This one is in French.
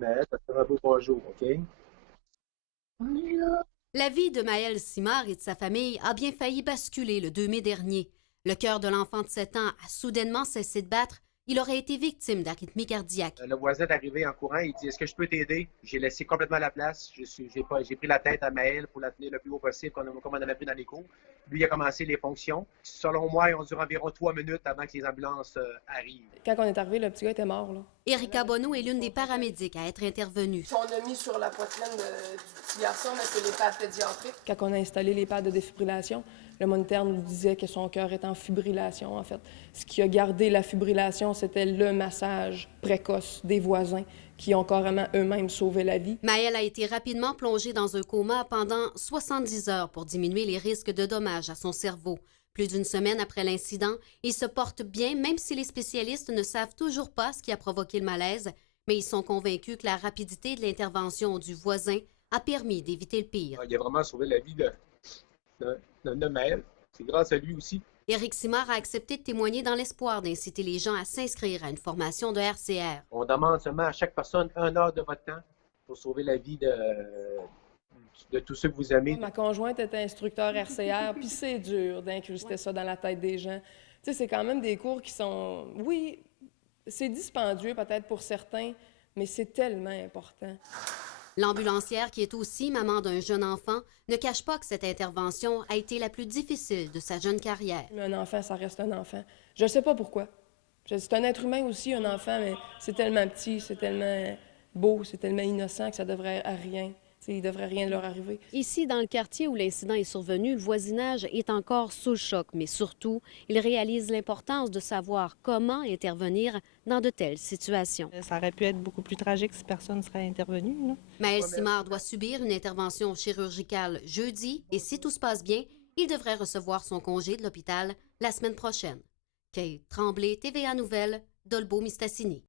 Mais ça sera un beau bonjour, OK? La vie de Maël Simard et de sa famille a bien failli basculer le 2 mai dernier. Le cœur de l'enfant de 7 ans a soudainement cessé de battre. Il aurait été victime d'arythmie cardiaque. Le voisin est arrivé en courant, il dit: Est-ce que je peux t'aider? J'ai laissé complètement la place. J'ai pris la tête à Maël pour la tenir le plus haut possible, comme on avait pris dans les cours. Lui, il a commencé les fonctions. Selon moi, ils ont duré environ 3 minutes avant que les ambulances arrivent. Quand on est arrivé, le petit gars était mort, là. Erika Bonneau est l'une des paramédics à être intervenue. On a mis sur la poitrine du petit garçon, mais c'est les pattes pédiatriques. Quand on a installé les pads de défibrillation, le moniteur nous disait que son cœur est en fibrillation, en fait. Ce qui a gardé la fibrillation, c'était le massage précoce des voisins qui ont carrément eux-mêmes sauvé la vie. Maël a été rapidement plongé dans un coma pendant 70 heures pour diminuer les risques de dommages à son cerveau. Plus d'une semaine après l'incident, il se porte bien, même si les spécialistes ne savent toujours pas ce qui a provoqué le malaise, mais ils sont convaincus que la rapidité de l'intervention du voisin a permis d'éviter le pire. Il a vraiment sauvé la vie de Maël. C'est grâce à lui aussi. Éric Simard a accepté de témoigner dans l'espoir d'inciter les gens à s'inscrire à une formation de RCR. On demande seulement à chaque personne 1 heure de votre temps pour sauver la vie de tous ceux que vous aimez. Ma conjointe était instructeur RCR, puis c'est dur d'incruster ça dans la tête des gens. Tu sais, c'est quand même des cours qui sont... Oui, c'est dispendieux peut-être pour certains, mais c'est tellement important. L'ambulancière, qui est aussi maman d'un jeune enfant, ne cache pas que cette intervention a été la plus difficile de sa jeune carrière. Mais un enfant, ça reste un enfant. Je ne sais pas pourquoi. C'est un être humain aussi, un enfant, mais c'est tellement petit, c'est tellement beau, c'est tellement innocent que ça devrait à rien. T'sais, il ne devrait rien leur arriver. Ici, dans le quartier où l'incident est survenu, le voisinage est encore sous le choc, mais surtout, il réalise l'importance de savoir comment intervenir dans de telles situations. Ça aurait pu être beaucoup plus tragique si personne ne serait intervenu, là. Maël Simard doit subir une intervention chirurgicale jeudi et si tout se passe bien, il devrait recevoir son congé de l'hôpital la semaine prochaine. Kate Tremblay, TVA Nouvelles, Dolbeau-Mistassini.